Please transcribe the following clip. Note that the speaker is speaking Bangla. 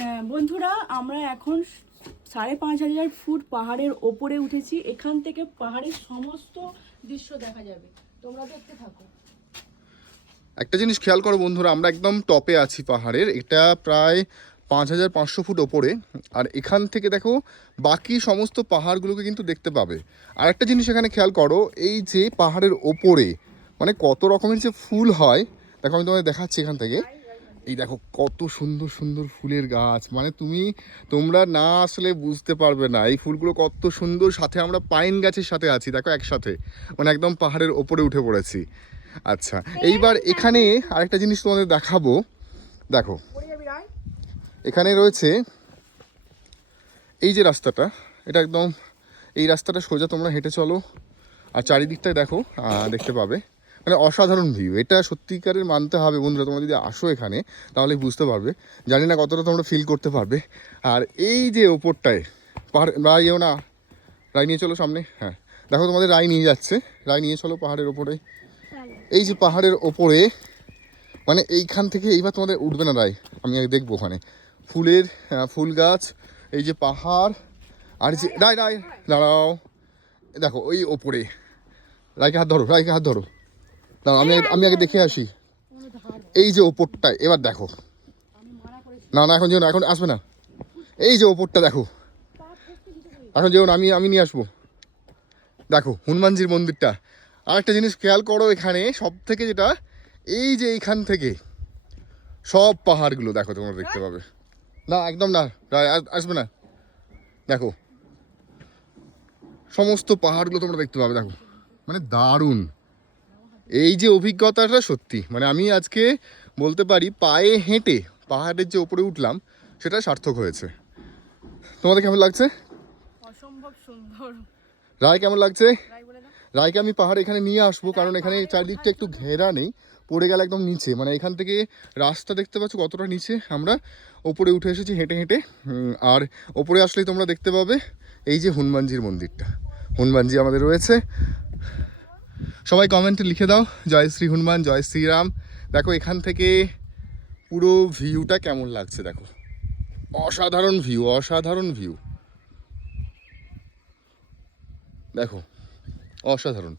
হ্যাঁ বন্ধুরা, আমরা এখন 5,500 ফুট পাহাড়ের ওপরে উঠেছি। এখান থেকে পাহাড়ের সমস্ত দৃশ্য দেখা যাবে, তোমরা দেখতে থাকো। একটা জিনিস খেয়াল করো বন্ধুরা, আমরা একদম টপে আছি পাহাড়ের। এটা প্রায় 5,500 ফুট ওপরে। আর এখান থেকে দেখো বাকি সমস্ত পাহাড়গুলোকে কিন্তু দেখতে পাবে। আর একটা জিনিস এখানে খেয়াল করো, এই যে পাহাড়ের ওপরে মানে কত রকমের যে ফুল হয়, দেখো আমি তোমাদের দেখাচ্ছি এখান থেকে। এই দেখো কত সুন্দর সুন্দর ফুলের গাছ, মানে তোমরা না আসলে বুঝতে পারবে না এই ফুলগুলো কত সুন্দর। সাথে আমরা পাইন গাছের সাথে আছি, দেখো একসাথে, মানে একদম পাহাড়ের ওপরে উঠে পড়েছি। আচ্ছা, এইবার এখানে আরেকটা জিনিস তোমাদের দেখাবো। দেখো এখানে রয়েছে এই যে রাস্তাটা, এটা একদম এই রাস্তাটা সোজা তোমরা হেঁটে চলো আর চারিদিকটায় দেখো, দেখতে পাবে মানে অসাধারণ ভিউ। এটা সত্যিকারের মানতে হবে বন্ধুরা, তোমরা যদি আসো এখানে তাহলে বুঝতে পারবে। জানি না কতটা তোমরা ফিল করতে পারবে। আর এই যে ওপরটায় পাহাড়, রায় এও না, রায় নিয়ে চলো সামনে। হ্যাঁ দেখো তোমাদের রায় নিয়ে যাচ্ছে, রায় নিয়ে চলো পাহাড়ের ওপরে। এই যে পাহাড়ের ওপরে মানে এইখান থেকে এইবার তোমাদের উঠবে না রায়, আমি দেখবো ওখানে ফুল গাছ, এই যে পাহাড়। আর যে রায় রায় দাঁড়াও, দেখো ওই ওপরে রায়কে হাত ধরো, রায়কে হাত ধরো, দাঁড়াও আমি আগে দেখে আসি। এই যে ওপরটায় এবার দেখো, না না এখন যেও না, এখন আসবে না। এই যে ওপরটা দেখো, এখন যেও না, আমি নিয়ে আসবো। দেখো হনুমানজির মন্দিরটা। আর একটা জিনিস খেয়াল করো, এখানে সব থেকে যেটা, এই যে এইখান থেকে সব পাহাড়গুলো দেখো তোমরা দেখতে পাবে। না একদম না, আসবে না। দেখো সমস্ত পাহাড়গুলো তোমরা দেখতে পাবে, দেখো মানে দারুণ। এই যে অভিজ্ঞতাটা সত্যি, মানে আমি আজকে বলতে পারি পায়ে হেঁটে পাহাড়ের যে ওপরে উঠলাম সেটা সার্থক হয়েছে। তোমাদের কেমন লাগছে? অসম্ভব সুন্দর। রায় কেমন লাগছে? রাই বলে দাও। রায়কে আমি পাহাড় এখানে নিয়ে আসবো, কারণ এখানে চারদিকটা একটু ঘেরা নেই, পড়ে গেলে একদম নিচে, মানে এখান থেকে রাস্তা দেখতে পাচ্ছ কতটা নিচে। আমরা ওপরে উঠে এসেছি হেঁটে হেঁটে। আর ওপরে আসলেই তোমরা দেখতে পাবে এই যে হনুমানজির মন্দিরটা। হনুমানজি আমাদের রয়েছে। সবাই কমেন্টে লিখে দাও জয় শ্রী হনুমান, জয় শ্রীরাম। দেখো এখান থেকে পুরো ভিউটা কেমন লাগছে, দেখো অসাধারণ ভিউ, অসাধারণ ভিউ, দেখো অসাধারণ।